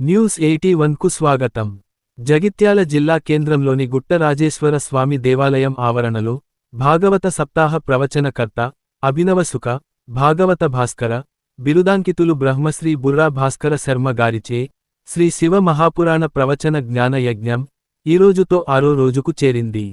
News 81కు స్వాగతం. జగిత్యాల జిల్లా కేంద్రంలోని గుట్టరాజేశ్వర స్వామి దేవాలయం ఆవరణలో భాగవత సప్తాహ ప్రవచనకర్త అభినవసుఖ భాగవత భాస్కర బిరుదాంకితులు బ్రహ్మశ్రీ బుర్రా భాస్కర శర్మ గారిచే శ్రీ శివ మహాపురాణ ప్రవచన జ్ఞాన యజ్ఞం ఈరోజుతో 6వ రోజుకు చేరింది.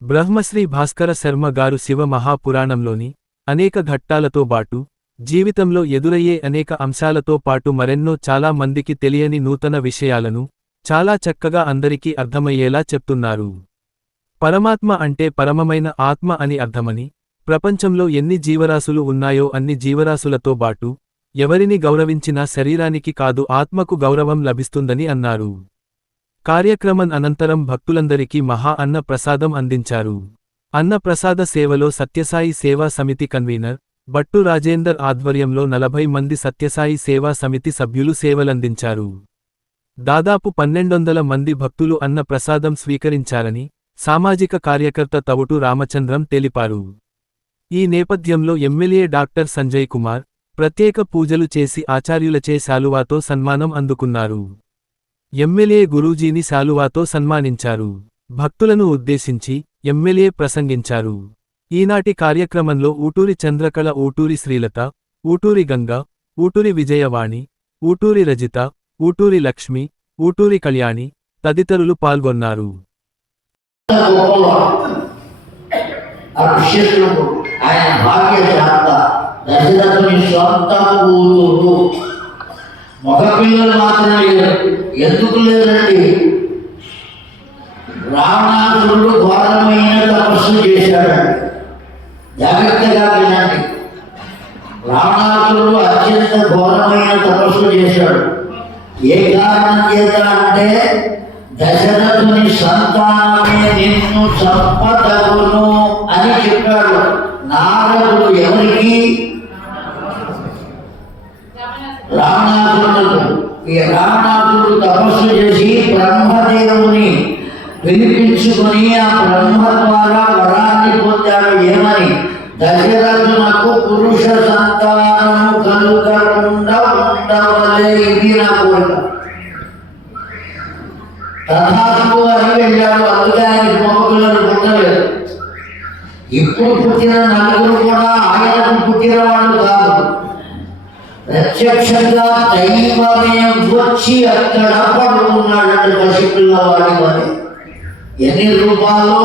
బ్రహ్మశ్రీ భాస్కర శర్మ గారు శివ మహాపురాణంలోని అనేక ఘట్టాలతో బాటు జీవితంలో ఎదురయ్యే అనేక అంశాలతో పాటు మరెన్నో చాలా మందికి తెలియని నూతన విషయాలను చాలా చక్కగా అందరికీ అర్థమయ్యేలా చెప్తున్నారు. పరమాత్మ అంటే పరమమైన ఆత్మ అని అర్థమని, ప్రపంచంలో ఎన్ని జీవరాశులు ఉన్నాయో అన్ని జీవరాశులతో బాటు ఎవరిని గౌరవించినా శరీరానికి కాదు ఆత్మకు గౌరవం లభిస్తుందని అన్నారు. కార్యక్రమం అనంతరం భక్తులందరికీ మహా అన్న ప్రసాదం అందించారు. అన్న ప్రసాద సేవలో సత్యసాయి సేవా సమితి కన్వీనర్ బట్టు రాజేందర్ ఆధ్వర్యంలో 40 మంది సత్యసాయి సేవా సమితి సభ్యులు సేవలందించారు. దాదాపు 1200 మంది భక్తులు అన్న ప్రసాదం స్వీకరించారని సామాజిక కార్యకర్త తవుటు రామచంద్రం తెలిపారు. ఈ నేపథ్యంలో ఎమ్మెల్యే డాక్టర్ సంజయ్ కుమార్ ప్రత్యేక పూజలు చేసి ఆచార్యులచే శాలువాతో సన్మానం అందుకున్నారు. ఎమ్మెల్యే గురూజీని శాలువాతో సన్మానించారు. భక్తులను ఉద్దేశించి ఎమ్మెల్యే ప్రసంగించారు. ఈనాటి కార్యక్రమంలో ఊటూరి చంద్రకళ, ఊటూరి శ్రీలత, ఊటూరి గంగ, ఊటూరి విజయవాణి, ఊటూరి రజిత, ఊటూరి లక్ష్మి, ఊటూరి కళ్యాణి తదితరులు పాల్గొన్నారు. రావణాసురుడు ఘోరమైన తపస్సు చేశాడండి. జాగ్రత్తగా వినండి. రావణాసురుడు అత్యంత ఘోరమైన తపస్సు చేశాడు. ఏ కారణం చేత అంటే దశరథుని సంతానమే నిన్ను చంపతగును అని చెప్పాడు నారదుడు. ఎవరికి? రావణాసురుడు. ఈ రావణాసురుడు తపస్సు చేసి బ్రహ్మదేవుని పిలిపించుకుని ఆ బ్రహ్మ ద్వారా వరాన్ని పొందాడు. ఏమని? దశరథునకు పురుష సంతానము కలుగకుండా ఉండవలే, ఇది నా కోరిక. తథాస్తు అని వెళ్ళాడు. అందుకే ఆయన మొక్కలను పుట్టలేదు. ఇప్పుడు పుట్టిన నలుగురు కూడా ఆయనకు పుట్టిన వాళ్ళు కాదు. ప్రత్యక్షంగా దైవమే వచ్చి అక్కడ పడుకున్నాడంటే పసిపిల్లవాడి అని. ఎన్ని రూపాల్లో?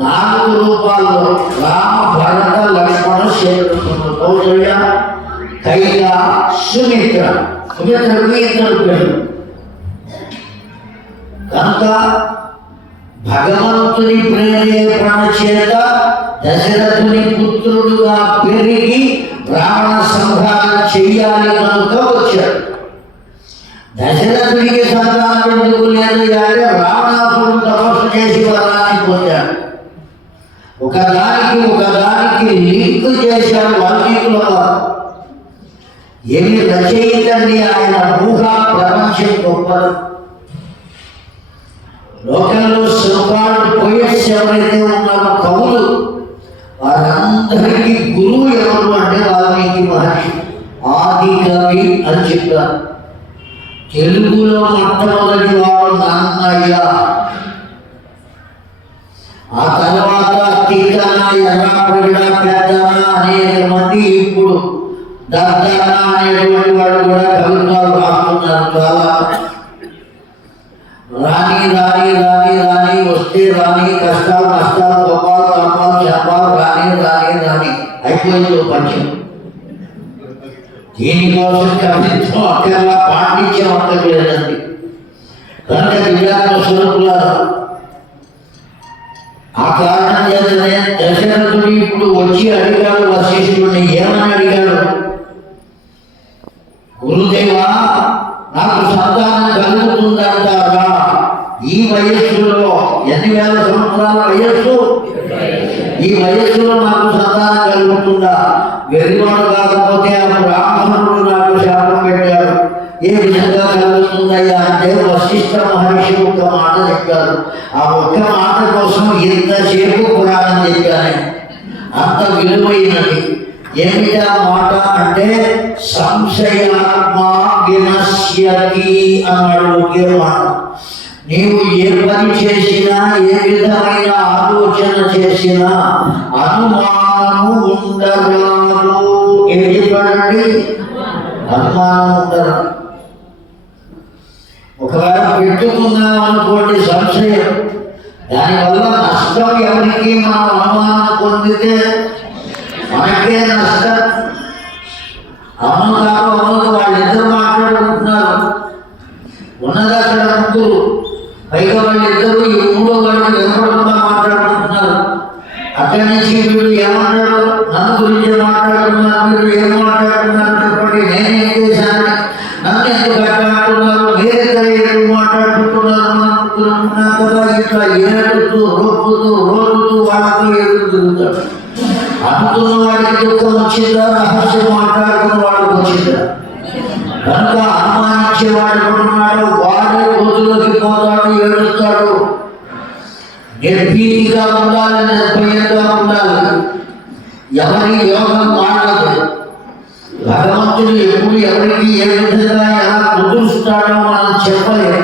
4 రూపాల్లో. రామ, భరత, లక్ష్మణ, శత్రుఘ్నుడు, కౌసల్య, కైక, సుమిత్ర. సుమిత్రకు 2 పేరు. కనుక భగవంతుని ప్రేరేపణ చేత దశరథుని పుత్రుడుగా పెరిగి రావణ సంహారం చెయ్యాలి కనుక వచ్చాడు. దశరథుడికి సంతానం ఎందుకు లేదు అంటే రావణాసురుడు తపస్సు చేసి వరాన్ని పొందాడు. ఒకదానికి లింక్ చేశాడు వాల్మీకుల వారు. ఏమి రచయితండి ఆయన ఊహ. ప్రపంచం గొప్పది. లోకంలో సోకాల్డ్ పోయట్స్ ఎవరైతే ఉన్నారో కవులు, వారందరికీ గురువు ఎవరు అంటే వాల్మీకి మహర్షి. ఆది కవి అని చెప్పారు. తెలుగులో మొట్టమొదటి వాడు నన్నయ్య. ఆ తర్వాత తీతన, ఎర్రప్రగడ, పెద్దన అనేక మంది, ఇప్పుడు దద్దన అనేటువంటి వాడు కూడా కవిత్వాలు రాస్తున్నారు. చాలా రాణి రాణి రాణి రాణి వస్తే రాణి, కష్టాలు నష్టాలు, కోపాలు తాపాలు శాపాలు, రాణి రాణి రాణి అయిపోయింది పంచం. దీనికోసం కవిత్వం అక్కర్లా, పాండిత్యం అక్కర్లేదండి. కనుక విరాట స్వరూపులారా, ఆ కారణం చేతనే దశరథుడు ఇప్పుడు వచ్చి అడిగాడు వశిష్ఠుడిని. ఏమని అడిగాడు? గురుదేవా, నాకు సంతానం కలుగుతుందంటారా? ఈ వయస్సులో, ఎన్ని వేల సంవత్సరాల వయస్సు, ఈ వయస్సులో నాకు సంతానం కలుగుతుందా? వెరివాడు కాకపోతే ఆ బ్రాహ్మణుడు నాకు శాపం పెట్టాడు. ఏ విధంగా కలుగుతుందయ్యా అంటే వశిష్ఠ మహర్షి ఒక్క మాట చెప్పారు. ఆ ఒక్క మాట కోసం ఎంతసేపు పురాణం చెప్పాను. అంత విలువైనది. ఏమిటా మాట అంటే సంశయాత్మ వినశ్య పశ్యతి అన్నాడు ఒకే మాట. నీవు ఏ పని చేసినా, ఏ విధమైన ఆలోచన చేసినా అనుమానము ఉండరాదు. ఏం చెప్పాడండి? అనుమానం ఉండరాదు. ఒకవేళ పెట్టుకున్నాం అనుకోండి సంశయం, దానివల్ల నష్టం ఎవరికి? మనం అనుమానం పొందితే మనకే నష్టం. అవును కాదు, అవును వాళ్ళిద్దరు మాట్లాడుకుంటున్నారు, ఉన్నది అక్కడ ముగ్గురు, పైగా వాళ్ళిద్దరు ఈ మూడో వాళ్ళు వినపడకుండా మాట్లాడుకుంటున్నారు. అక్కడి నుంచి వీడు ఏమన్నాడు? నన్ను గురించి మాట్లాడుతున్నారు, మీరు ఏం మాట్లాడుతున్నారు చెప్పండి, నేనేం చేశాను, నన్ను ఎందుకు మాట్లాడుతున్నారు, మీరిద్దరు ఏం మాట్లాడుకుంటున్నారు కదా. ఇట్లా ఏడుతూ రోపుతూ రోజుతూ వాళ్ళతో ఎదురు తిరుగుతాడు. అనుకున్న వాడికి దుఃఖం వచ్చిందా, రహస్యం మాట్లాడుకున్న వాడికి వచ్చిందా? కనుక అనుమానించేవాడు ఉన్నాడు, వాడే రోజులోకి పోతాడు, ఏడుస్తాడు. నిర్భీతిగా ఉండాలి, నిర్భయంగా ఉండాలి. ఎవరి యోగం మారదు. భగవంతుడు ఎప్పుడు ఎవరికి ఏ విధంగా ఎలా కుదురుస్తాడో మనం చెప్పలేదు.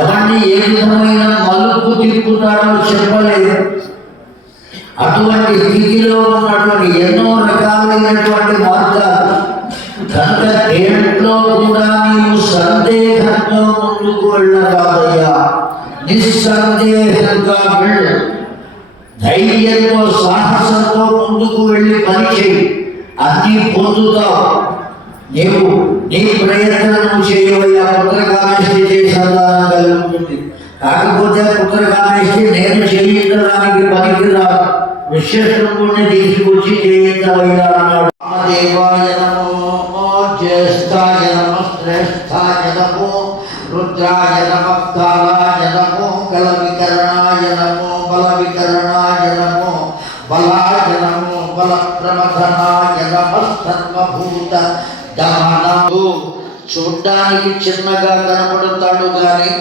ఎవరిని ఏ విధమైన మలుపు తిప్పుతాడో చెప్పలేదు. అటువంటి స్థితిలో ఉన్నటువంటి ఎన్నో రకాలైనటువంటి మార్గాలు. కనుక దేంట్లో కూడా నీవు సందేహంతో ముందుకు వెళ్ళరాదయ్యా, నిస్సందేహంగా వెళ్ళు. ధైర్యంతో సాహసంతో ముందుకు వెళ్ళి పని చేయి, అన్నీ పొందుతావు. నీవు నీ ప్రయత్నం చేయవయ్యా. పుత్రకామేష్టి చేసే సంతానం కలుగుతుంది. కాకపోతే పుత్రకామేష్టి నేను చేయించడానికి పనికి రాదు, విశ్వేశ్వరుడిని తీసుకొచ్చి చేయించవయ్యా అన్నాడు. దేవాయ నమో, జ్యేష్ఠాయ నమో, శ్రేష్ఠాయ నమో, రుద్రాయ నమో, కాలాయ నమో, కల వికరణాయ నమో, బల వికరణాయ నమో, బలాయ నమో, బల ప్రమథనాయ నమో, సర్వభూత దమనము. చూడ్డానికి చిన్నగా కనపడతాడు కానీ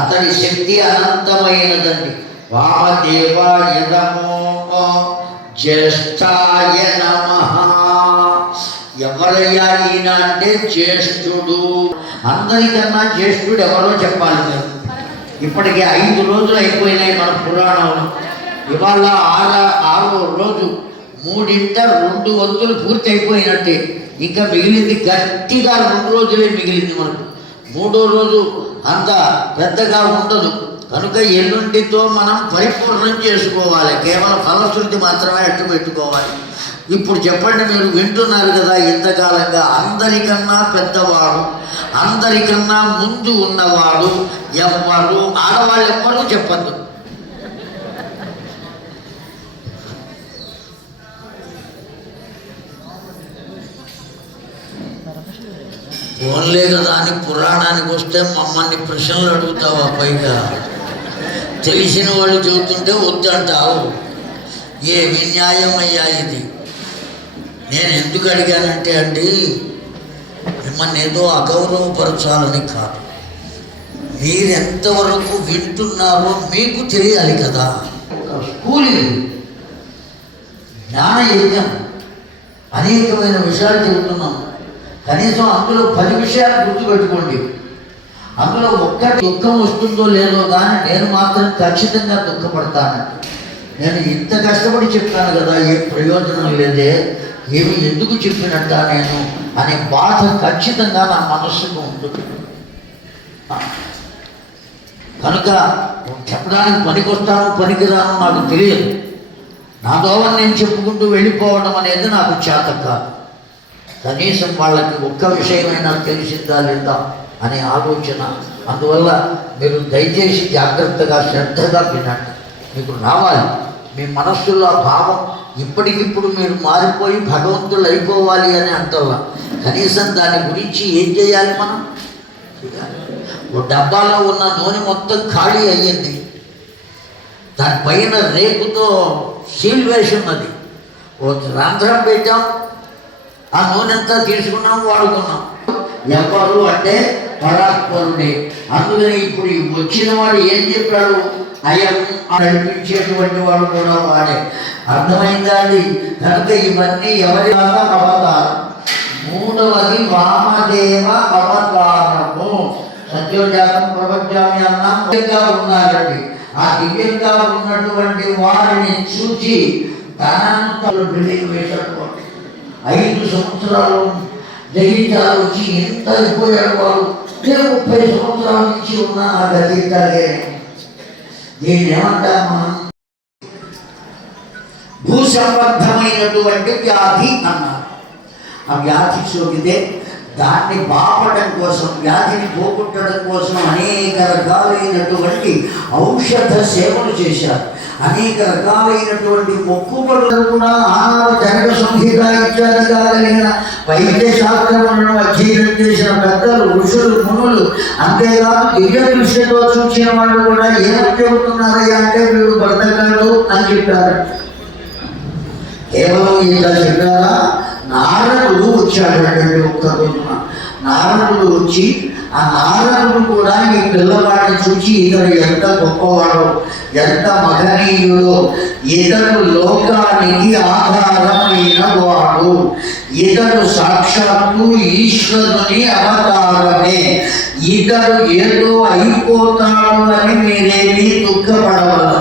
అతని శక్తి అనంతమైనదండి. వామదేవాయ నమో, జ్యేష్ఠాయ నమః. ఎవరయ్యా ఈయన అంటే జ్యేష్ఠుడు. అందరికన్నా జ్యేష్ఠుడు ఎవరో చెప్పాలి కదా. ఇప్పటికి 5 రోజులు అయిపోయినాయి మన పురాణంలో. ఇవాళ 6వ రోజు. 3/2 వంతులు పూర్తి అయిపోయినట్టే. ఇంకా మిగిలింది గట్టిగా 2 రోజులే మిగిలింది మనకు. 3వ రోజు అంత పెద్దగా ఉండదు. కనుక ఎల్లుండితో మనం పరిపూర్ణం చేసుకోవాలి. కేవలం ఫలశ్రుతి మాత్రమే అట్టు పెట్టుకోవాలి. ఇప్పుడు చెప్పండి, మీరు వింటున్నారు కదా ఇంతకాలంగా, అందరికన్నా పెద్దవాడు, అందరికన్నా ముందు ఉన్నవాడు ఎవ్వరు? ఆడవాళ్ళు ఎవ్వరూ చెప్పద్దు. ఫోన్లే కదా అని పురాణానికి వస్తే మమ్మల్ని ప్రశ్నలు అడుగుతావా? పైగా తెలిసిన వాళ్ళు చెబుతుంటే వద్దంటావు. ఏమి న్యాయం అయ్యా ఇది? నేను ఎందుకు అడిగానంటే అండి, మిమ్మల్ని ఏదో అగౌరవపరచాలని కాదు. మీరెంతవరకు వింటున్నారో మీకు తెలియాలి కదా. స్కూల్ ఇది, జ్ఞాన యజ్ఞం, అనేకమైన విషయాలు చెబుతున్నాం. కనీసం అందులో 10 విషయాలు గుర్తుపెట్టుకోండి. అందులో ఒక్కటి దుఃఖం వస్తుందో లేదో కానీ నేను మాత్రం ఖచ్చితంగా దుఃఖపడతాను. నేను ఇంత కష్టపడి చెప్తాను కదా, ఏ ప్రయోజనం లేదే, ఏమి ఎందుకు చెప్పినట్ట నేను అనే బాధ ఖచ్చితంగా నా మనస్సుకు ఉంటుంది. కనుక చెప్పడానికి పనికొస్తాను పనికిరాను నాకు తెలియదు. నా దోవని నేను చెప్పుకుంటూ వెళ్ళిపోవడం అనేది నాకు చేత కాదు. కనీసం వాళ్ళకి ఒక్క విషయమైనా తెలిసిందా లేదా అనే ఆలోచన. అందువల్ల మీరు దయచేసి జాగ్రత్తగా శ్రద్ధగా వినండి. మీకు రావాలి మీ మనస్సులో ఆ భావం. ఇప్పటికిప్పుడు మీరు మారిపోయి భగవంతులు అయిపోవాలి అని అంటల్లా. కనీసం దాని గురించి ఏం చేయాలి మనం? ఓ డబ్బాలో ఉన్న నూనె మొత్తం ఖాళీ అయ్యింది. దానిపైన రేకుతో సీల్ వేసి ఉన్నది. ఓ రంధ్రం పెట్టాం, ఆ నూనె అంతా తీసుకున్నాం, వాడుకున్నాం. ఎవరు అంటే పరాత్పరుడే. అందుకని ఇప్పుడు వచ్చిన వాడు ఏం చెప్పాడు? అయం నడిపించేటువంటి వాడు కూడా వాడే. అర్థమైందా అండి? కనుక ఇవన్నీ ఎవరి అవతారం. మూడవది వామదేవ అవతారము. సత్యోజాతం ప్రపంచాన్ని అన్నా దివ్యంగా ఉన్నారండి. ఆ దివ్యంగా ఉన్నటువంటి వారిని చూచి తనంతలు బిల్డింగ్ వేశాడు. 5 సంవత్సరాలు జగించాలు వచ్చి ఎంత అయిపోయాడు వాడు. 30 సంవత్సరాల నుంచి ఉన్న ఆ గతించాలే. దీన్ని ఏమంటాం మనం? భూసంబద్ధమైనటువంటి వ్యాధి అన్నారు. ఆ వ్యాధి సోకితే దాన్ని బాపడం కోసం, వ్యాధిని పోగొట్టడం కోసం అనేక రకాలైనటువంటి ఔషధ సేవలు చేశారు. అనేక రకాలైనటువంటి మొక్కుబడులు కూడా ఆనాడు జనక సంహిత ఇత్యాదిగా కలిగిన వైద్య శాస్త్రములను అధ్యయనం చేసిన పెద్దలు, ఋషులు, మునులు, అంతేకాదు దివ్య దృష్టితో చూసిన వాళ్ళు కూడా ఏమని చెబుతున్నారయ్యా అంటే వీడు బ్రతకాడు అని చెప్పారు. కేవలం ఇలా చెప్పారా? నారదుడు వచ్చాడు అంటే ఒక్క రోజున నారదుడు వచ్చి ఆ నారదుడు కూడా ఈ పిల్లవాడిని చూసి ఇతడు ఎంత గొప్పవాడో, ఎంత మహనీయుడో, ఇతడు లోకానికి ఆధారమైన వాడు, ఇతడు సాక్షాత్తు ఈశ్వరుని అవతారమే, ఇతడు ఏదో అయిపోతాడు అని మీరేమీ దుఃఖపడవలదు.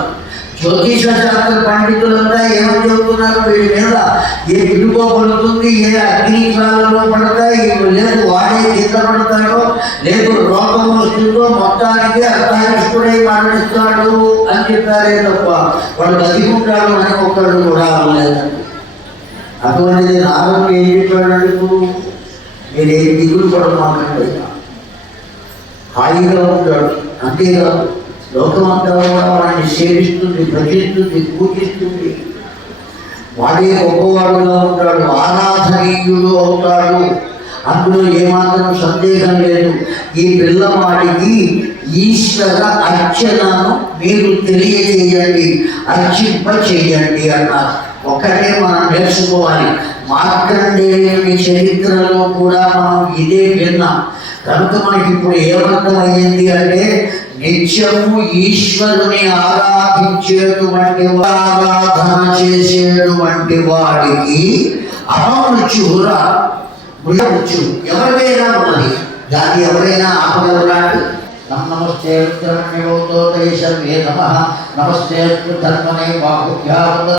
జ్యోతిష శాస్త్ర పండితులంతా ఏమని చెబుతున్నారు? వీడి మీద ఏ పిలుపో పడుతుంది, ఏ అగ్నికాలలో పడతాయి, లేదు వాడే కింద పడతాడో, లేదు రోగం వస్తుందో, మొత్తానికి అర్థానిష్ఠుడై మరణిస్తాడు అని చెప్పారే తప్ప వాడు బతికుంటాడు అని ఒక్కడు కూడా అనలేదండి. అటువంటిది నారదుడు ఏం చెప్పాడు? మీరు ఏ దిగులు పడమాకండి, హాయిగా ఉంటాడు. అంతేకాదు లోకమంతా కూడా వాడిని సేవిస్తుంది, భజిస్తుంది, పూజిస్తుంది. వాడే గొప్పవాడుగా ఉంటాడు, ఆరాధనీయుడు అవుతాడు. అందులో ఏమాత్రం సందేహం లేదు. ఈ పిల్లవాడికి ఈశ్వర అర్చనను మీరు తెలియజేయండి, అర్చింప చేయండి అన్నారు. ఒక్కటే మనం నేర్చుకోవాలి. మార్కండేయుని చరిత్రలో కూడా మనం ఇదే విన్నాం. కనుక మనకి ఇప్పుడు ఏమర్థమయ్యింది అంటే నిత్యము ఈశ్వరుని ఆరాధించేటువంటి ఆరాధన చేసేటువంటి వాడికి అపమృత్యురా మృత్యు ఎవరికైనా ఉన్నది. దాన్ని ఎవరైనా ఆపగలరాడు? నమస్తే సర్వే నమః. నమస్తే ధర్మనే బాహుభ్యాం.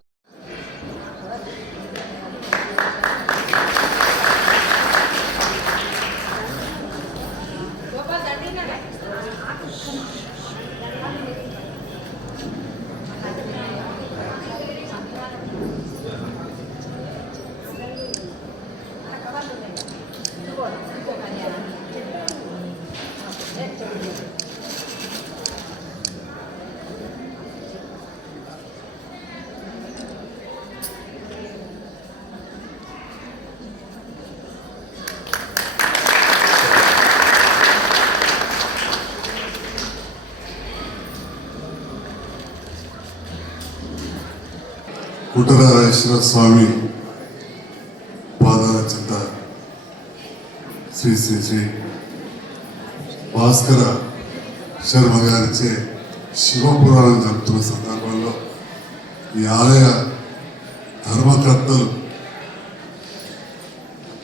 కుటరాజేశ్వర స్వామి పాదాల చెంత శ్రీ శ్రీ శ్రీ భాస్కర శర్మ గారిచే శివపురాణం జరుపుతున్న సందర్భంలో ఈ ఆలయ ధర్మకర్తలు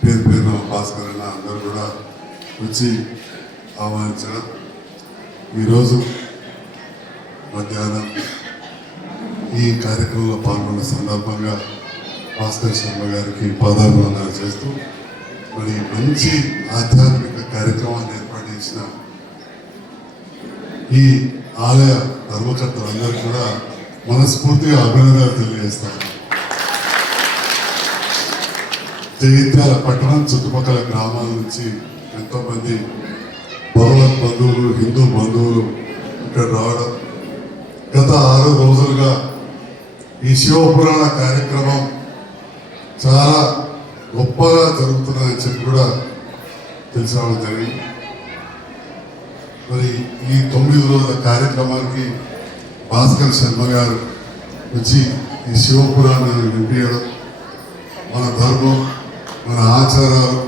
పేరు పేరున భాస్కర్ అన్న అందరూ కూడా వచ్చి ఆహ్వానించడం, ఈరోజు మధ్యాహ్నం ఈ కార్యక్రమంలో పాల్గొన్న సందర్భంగా భాస్కర్ శర్మ గారికి పాదాభివందనాలు చేస్తూ మరి మంచి ఆధ్యాత్మిక కార్యక్రమాన్ని ఏర్పాటు చేసిన ఈ ఆలయ ధర్మకర్తలందరూ కూడా మనస్ఫూర్తిగా అభినందనలు తెలియజేస్తారు. జగిత్యాల పట్టణం చుట్టుపక్కల గ్రామాల నుంచి ఎంతోమంది భగవత్ బంధువులు, హిందూ బంధువులు ఇక్కడ రావడం, గత 6 రోజులుగా ఈ శివపురాణ కార్యక్రమం చాలా గొప్పగా జరుగుతుందని చెప్పి కూడా తెలిసిన జరిగింది. మరి ఈ 9 రోజుల కార్యక్రమానికి భాస్కర్ శర్మ గారు వచ్చి ఈ శివపురాణాన్ని వినిపించడం, మన ధర్మం, మన ఆచారాలు,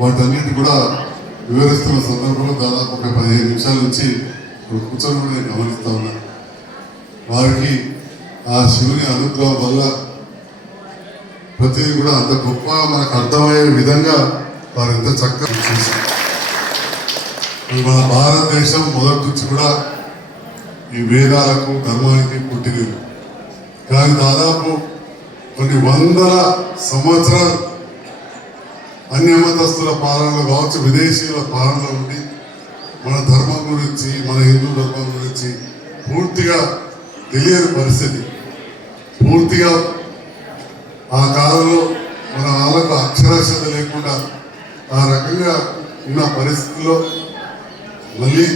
వాటన్నిటి కూడా వివరిస్తున్న సందర్భంలో దాదాపు ఒక 15 నిమిషాల నుంచి కూర్చొని కూడా నేను గమనిస్తా ఉన్నాను. వారికి ఆ శివుని అనుగ్రహం వల్ల ప్రతిదీ కూడా అంత గొప్ప మనకు అర్థమయ్యే విధంగా వారు ఎంత చక్కగా చేశారు. మన భారతదేశం మొదటి నుంచి కూడా ఈ వేదాలకు ధర్మానికి పుట్టినది. కానీ దాదాపు కొన్ని వందల సంవత్సరాలు అన్యమతస్తుల పాలనలో కావచ్చు, విదేశీయుల పాలనలో ఉండి మన ధర్మం గురించి, మన హిందూ ధర్మం గురించి పూర్తిగా తెలియని పరిస్థితి. పూర్తిగా ఆ కాలంలో మన వాళ్ళకు అక్షరాస్యత లేకుండా ఆ రకంగా ఉన్న పరిస్థితుల్లో మళ్ళీ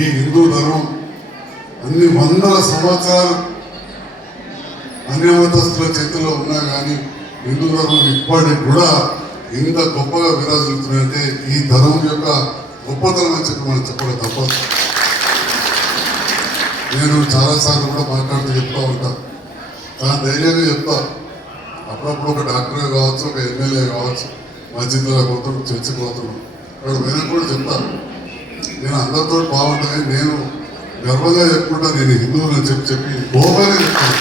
ఈ హిందూ ధర్మం అన్ని వందల సంవత్సరాలు అన్యమతస్తుల చేతిలో ఉన్నా కానీ హిందూ ధర్మం ఇప్పటికి కూడా ఇంత గొప్పగా విరాజిల్లుతున్నాయంటే ఈ ధర్మం యొక్క గొప్పతనం అని చెప్పి మనం చెప్పడం తప్పదు. నేను చాలాసార్లు కూడా మాట్లాడుతూ చెప్తా ఉంటాను, చాలా ధైర్యంగా చెప్తా. అప్పుడప్పుడు ఒక డాక్టర్ కావచ్చు, ఒక ఎమ్మెల్యే కావచ్చు, మస్జిద్లో పోతున్నాం, చర్చికి పోతున్నాం, అక్కడ పోయినా కూడా చెప్తాను, నేను అందరితో బాగుంటుంది, నేను గర్వంగా చెప్పుకుంటా, నేను హిందువులు అని చెప్పి గోపాగా చెప్తాను,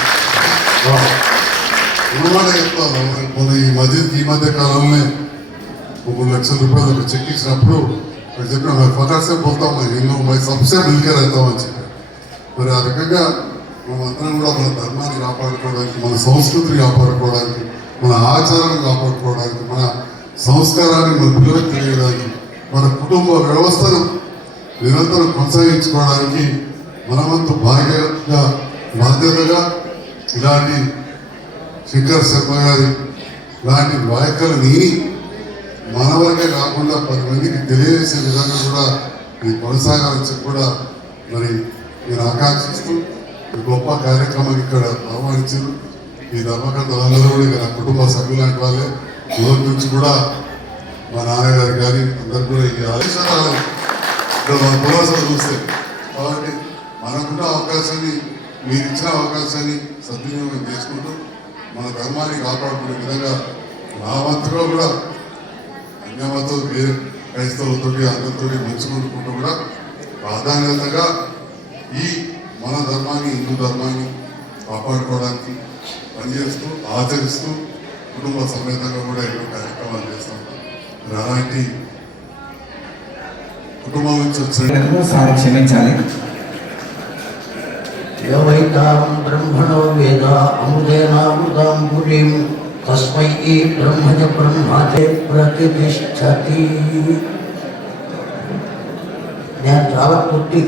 ఉన్నమాట చెప్తాను. మన ఈ మధ్య కాలంలోనే 3 లక్షల రూపాయలు ఒక చెక్ ఇచ్చినప్పుడు అక్కడ చెప్పిన మరి ఫటాసే పోతాం, హిందూ మై సబ్సే మిల్కే అవుతామని చెప్పి. మరి ఆ రకంగా మనమందరం కూడా మన ధర్మాన్ని కాపాడుకోవడానికి, మన సంస్కృతిని కాపాడుకోవడానికి, మన ఆచారాన్ని కాపాడుకోవడానికి, మన సంస్కారాన్ని మన పిల్లలకు తెలియడానికి, మన కుటుంబ వ్యవస్థను నిరంతరం కొనసాగించుకోవడానికి మనమంతా బాధ్యతగా ఇలాంటి శంకర్ శర్మ గారి లాంటి వ్యాఖ్యలు నీని మన వరకే కాకుండా 10 మందికి తెలియజేసే విధంగా కూడా ఈ కొనసాగాలని చెప్పి కూడా మరి నేను ఆకాంక్షిస్తూ ఈ గొప్ప కార్యక్రమాన్ని ఇక్కడ ఆహ్వానించారు. ఈ ధర్మకర్త వాళ్ళందరూ కూడా ఇక నా కుటుంబ సభ్యులాంటి వాళ్ళే. మొదటి నుంచి కూడా మా నాన్నగారు కానీ అందరు కూడా ఈ ఆదేశాలు ఇక్కడ మన పురాసలు చూస్తే. కాబట్టి మనకున్న అవకాశాన్ని, మీరు ఇచ్చిన అవకాశాన్ని సద్వినియోగం చేసుకుంటూ మన ధర్మాన్ని కాపాడుకునే విధంగా నా వంతుగా కూడా అన్యమతో వేరే క్రైస్తవులతో అందరితో మంచుకుంటుకుంటూ కూడా ప్రాధాన్యతగా ఈ మన ధర్మాన్ని, హిందూ ధర్మాన్ని కాపాడుకోవడానికి పనిచేస్తూ, ఆచరిస్తూ కుటుంబ సమేతంగా కూడా ఎన్నో కార్యక్రమాలు చేస్తూ ఉంటాం. అలాంటి కుటుంబం నుంచి వచ్చిన సార్ క్షమించాలి. యోవైతాం బ్రహ్మణో వేద అమృతేనామృతాం పురీం తస్మై బ్రహ్మజ బ్రహ్మతే ప్రతిష్టతి. నేను చాలా పుట్టి